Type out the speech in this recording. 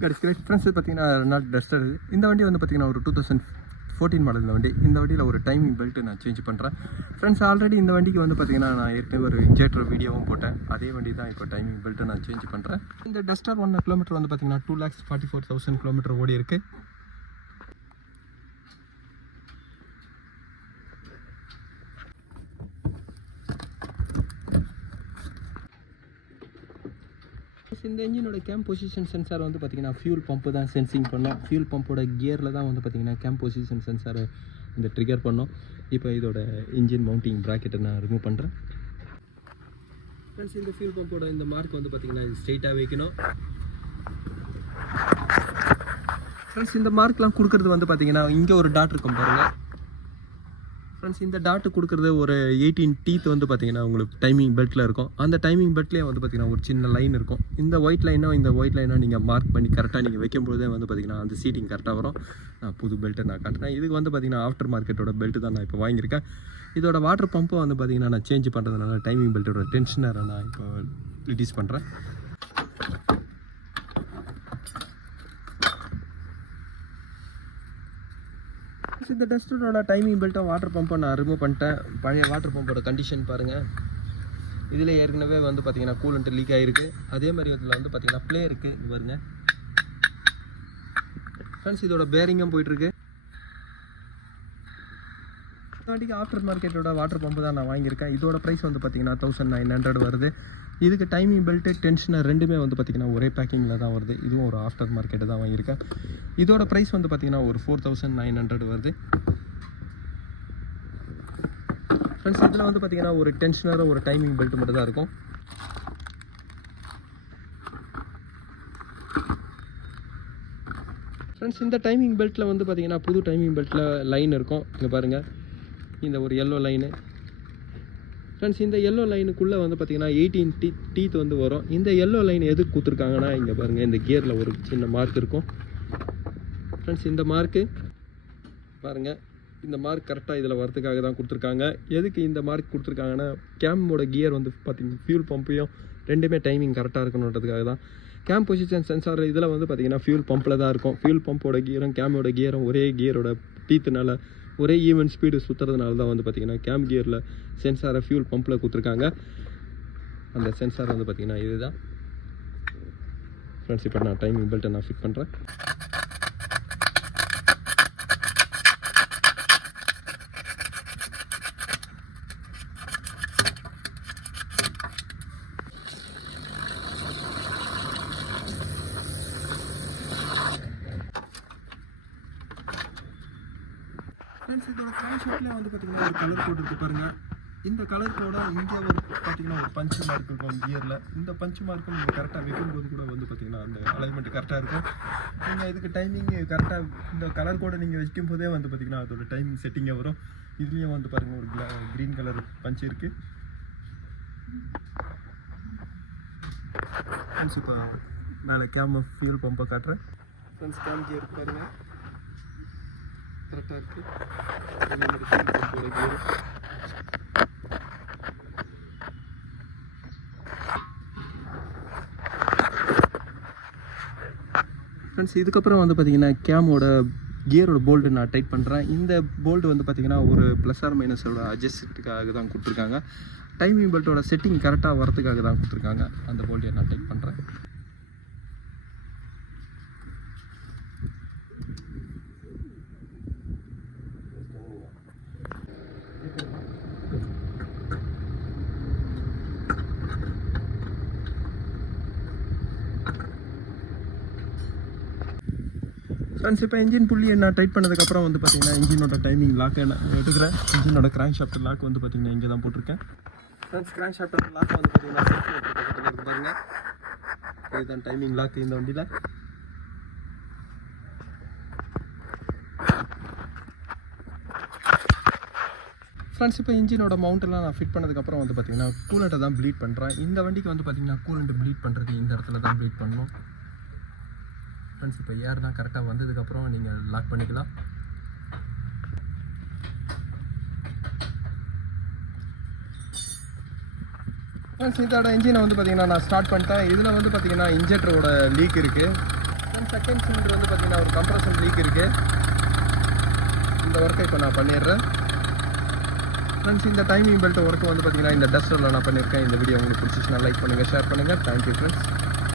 Friends பார்த்தீங்கன்னா not duster. இந்த வண்டி வந்து பார்த்தீங்கன்னா ஒரு 2014 மாடல் இந்த வண்டி. இந்த வண்டியில் ஒரு டைமிங் பெல்ட்டு நான் சேஞ்ச் பண்ணுறேன் ஃப்ரெண்ட்ஸ். ஆல்ரெடி இந்த வண்டிக்கு வந்து பார்த்தீங்கன்னா நான் ஏற்கனவே ஒரு இன்ஜெக்டர் வீடியோவும் போட்டேன். அதே வண்டி தான் இப்போ டைமிங் பெல்ட்டை நான் சேஞ்ச் பண்ணுறேன். இந்த டஸ்டர் 1 கிலோமீட்டர் வந்து பார்த்தீங்கன்னா 2,44,000 கிலோமீட்டர் ஓடி இருக்குது. இந்த இன்ஜினோட கேம் பொசிஷன் சென்சார் வந்து பார்த்தீங்கன்னா ஃபியூல் பம்பு தான் சென்சிங் பண்ணோம். ஃபியூல் பம்போட கியரில் தான் வந்து பார்த்தீங்கன்னா கேம் பொசிஷன் சென்சாரை இந்த ட்ரிகர் பண்ணோம். இப்போ இதோட இன்ஜின் மவுண்டிங் ப்ராக்கெட்டை நான் ரிமூவ் பண்ணுறேன் ஃப்ரெண்ட்ஸ். இந்த ஃபியூல் பம்போட இந்த மார்க் வந்து பார்த்தீங்கன்னா ஸ்ட்ரெயிட்டாக வைக்கணும் ஃப்ரெண்ட்ஸ். இந்த மார்க்லாம் கொடுக்குறது வந்து பார்த்தீங்கன்னா இங்கே ஒரு டாட் இருக்கும் பாருங்கள் ஃப்ரெண்ட்ஸ். இந்த டாட்டு கொடுக்குறது ஒரு 18 டீத் வந்து பார்த்தீங்கன்னா உங்களுக்கு டைமிங் பெல்ட்டில் இருக்கும். அந்த டைமிங் பெல்ட்லேயே வந்து பார்த்தீங்கன்னா ஒரு சின்ன லைன் இருக்கும். இந்த ஒயிட் லைனாக நீங்கள் மார்க் பண்ணி கரெக்டாக நீங்கள் வைக்கும்போதே வந்து பார்த்தீங்கன்னா அந்த சீட்டிங் கரெக்டாக வரும். நான் புது பெல்ட்டை நான் காட்டுறேன். இதுக்கு வந்து பார்த்தீங்கன்னா ஆஃப்டர் மார்க்கெட்டோட பெல்ட்டு தான் நான் இப்போ வாங்கியிருக்கேன். இதோட வாட்டர் பம்பை வந்து பார்த்தீங்கன்னா நான் சேஞ்ச் பண்ணுறதுனால டைமிங் பெல்ட்டோட டென்ஷனரை நான் இப்போ ரிலீஸ் பண்ணுறேன். இந்த டஸ்டரோட டைமிங் பெல்ட்டை வாட்டர் பம்பை நான் ரிமூவ் பண்ணிட்டேன். பழைய வாட்டர் பம்போட கண்டிஷன் பாருங்கள். இதில் ஏற்கனவே வந்து பார்த்தீங்கன்னா கூலண்ட் லீக் ஆகிருக்கு. அதே மாதிரி இதில் வந்து பார்த்தீங்கன்னா ப்ளே இருக்குது. இது பாருங்க ஃப்ரெண்ட்ஸ். இதோட பேரிங்கும் போயிட்டுருக்கு. வண்டிக்கு ஆஃப்டர் மார்க்கெட்டோட வாட்டர் பம்பு தான் நான் வாங்கியிருக்கேன். இதோட ப்ரைஸ் வந்து பார்த்தீங்கன்னா 1900 வருது. இதுக்கு டைமிங் பெல்ட்டு டென்ஷனர் ரெண்டுமே வந்து பார்த்திங்கன்னா ஒரே பேக்கிங்கில் தான் வருது. இதுவும் ஒரு ஆஃப்டர் மார்க்கெட்டு தான் வாங்கியிருக்கேன். இதோட ப்ரைஸ் வந்து பார்த்திங்கன்னா ஒரு 4900 வருது ஃப்ரெண்ட்ஸ். இதில் வந்து பார்த்திங்கன்னா ஒரு டென்ஷனரும் ஒரு டைமிங் பெல்ட்டு மட்டும் தான் இருக்கும். ஃப்ரெண்ட்ஸ் இந்த டைமிங் பெல்ட்டில் வந்து பார்த்திங்கன்னா புது டைமிங் பெல்ட்டில் லைன் இருக்கும். இங்கே பாருங்கள், இந்த ஒரு எல்லோ லைனு ஃப்ரெண்ட்ஸ். இந்த எல்லோ லைனுக்குள்ளே வந்து பார்த்திங்கன்னா 18 டீத் வந்து வரும். இந்த எல்லோ லைன் எதுக்கு கொடுத்துருக்காங்கன்னா இங்கே பாருங்கள், இந்த கியரில் ஒரு சின்ன மார்க் இருக்கும் ஃப்ரெண்ட்ஸ். இந்த மார்க்கு பாருங்கள், இந்த மார்க் கரெக்டாக இதில் வரதுக்காக தான் கொடுத்துருக்காங்க. எதுக்கு இந்த மார்க் கொடுத்துருக்காங்கன்னா கேமோட கியர் வந்து பார்த்திங்கன்னா ஃபியூல் பம்பையும் ரெண்டுமே டைமிங் கரெக்டாக இருக்கணுன்றதுக்காக தான். கேம் பொசிஷன் சென்சார் இதில் வந்து பார்த்திங்கன்னா ஃபியூல் பம்பில் தான் இருக்கும். ஃபியூல் பம்போட கியரும் கேமோட கியரும் ஒரே கியரோட டீத்துனால ஒரே ஈவன் ஸ்பீடு சுற்றுறதுனால தான் வந்து பார்த்திங்கன்னா கேம் கியரில் சென்சாரை ஃபியூல் பம்பில் கொடுத்துருக்காங்க. அந்த சென்சார் வந்து பார்த்திங்கன்னா இதுதான் ஃப்ரெண்ட்ஸ். இப்போ நான் டைமிங் பெல்ட்டை நான் ஃபிட் பண்ணுறேன். ஃப்ரெண்ட்ஸ் இதோட கிராங்க் ஷாஃப்ட்லேயே வந்து பார்த்திங்கன்னா ஒரு கலர் கோட் இருக்குது பாருங்கள். இந்த கலர் கோட இங்கே ஒரு பார்த்திங்கன்னா ஒரு பஞ்சு மார்க் இருக்கும் கியரில். இந்த பஞ்சு மார்க்கும் நீங்கள் கரெக்டாக வைக்கும்போது கூட வந்து பார்த்திங்கன்னா அந்த அலைன்மெண்ட் கரெக்டாக இருக்கும். நீங்கள் இதுக்கு டைமிங் கரெக்டாக இந்த கலர் கோடை நீங்கள் வைக்கும் போதே வந்து பார்த்திங்கன்னா அதோட டைமிங் செட்டிங்கே வரும். இதுலேயும் வந்து பாருங்கள் ஒரு க்ரீன் கலர் பஞ்சு இருக்குது ஃப்ரெண்ட்ஸ். இப்போ மேலே கேம் ஃபியூல் பம்பை காட்டுறேன் ஃப்ரெண்ட்ஸ். கேம் கியர் பாருங்கள் கரெக்டாக இருக்குது. அதே மாதிரி ஃபியூல் பம்போட கியர் ஃப்ரெண்ட்ஸ். இதுக்கப்புறம் வந்து பார்த்திங்கன்னா கேமோட கியரோட போல்ட்டு நான் டைட் பண்ணுறேன். இந்த போல்ட்டு வந்து பார்த்திங்கன்னா ஒரு ப்ளஸ் ஆர் மைனஸோட அட்ஜஸ்ட்டுக்காக தான் கொடுத்துருக்காங்க. டைமிங் பெல்ட்டோட செட்டிங் கரெக்டாக வரதுக்காக தான் கொடுத்துருக்காங்க. அந்த போல்ட்டை நான் டைட் பண்ணுறேன். ஃப்ரெண்ட்ஸ் இப்போ இன்ஜின் புள்ளியை நான் டைட் பண்ணதுக்கப்புறம் வந்து பார்த்திங்கன்னா இன்ஜினோட டைமிங் லாக்கை நான் எடுக்கிறேன். இன்ஜினோட கிராங்க் ஷாஃப்ட் லாக் வந்து பார்த்திங்கன்னா இங்கே தான் போட்டிருக்கேன் ஃப்ரெண்ட்ஸ். கிராங்க் ஷாஃப்ட் லாக் வந்து பார்த்திங்கன்னா பாருங்கள், இதுதான் டைமிங் லாக் இந்த வண்டியில். ஃப்ரெண்ட்ஸ் இப்போ இன்ஜினோட மவுண்டெல்லாம் நான் ஃபிட் பண்ணதுக்கப்புறம் வந்து பார்த்திங்கன்னா கூலண்ட்டை தான் ப்ளீட் பண்ணுறேன். இந்த வண்டிக்கு வந்து பார்த்திங்கன்னா கூலண்ட்டு ப்ளீட் பண்ணுறது இந்த இடத்துல தான் ப்ளீட் பண்ணணும் ஃப்ரெண்ட்ஸ். இப்போ ஏர்லாம் கரெக்டாக வந்ததுக்கப்புறம் நீங்கள் லாக் பண்ணிக்கலாம். ஃப்ரெண்ட்ஸ் இதோட இன்ஜினை வந்து பார்த்திங்கன்னா நான் ஸ்டார்ட் பண்ணிட்டேன். இதில் வந்து பார்த்திங்கன்னா இன்ஜெக்டரோட லீக் இருக்குது. செகண்ட் சிலிண்டர் வந்து பார்த்தீங்கன்னா ஒரு கம்ப்ரஷன் லீக் இருக்குது. இந்த ஒர்க்கை இப்போ நான் பண்ணிடுறேன். ஃப்ரெண்ட்ஸ், இந்த டைமிங் பெல்ட் ஒர்க்கு வந்து பார்த்தீங்கன்னா இந்த டஸ்டரில் நான் பண்ணியிருக்கேன். இந்த வீடியோ உங்களுக்கு பிடிச்சிச்சுன்னா லைக் பண்ணுங்கள், ஷேர் பண்ணுங்கள். Thank you friends.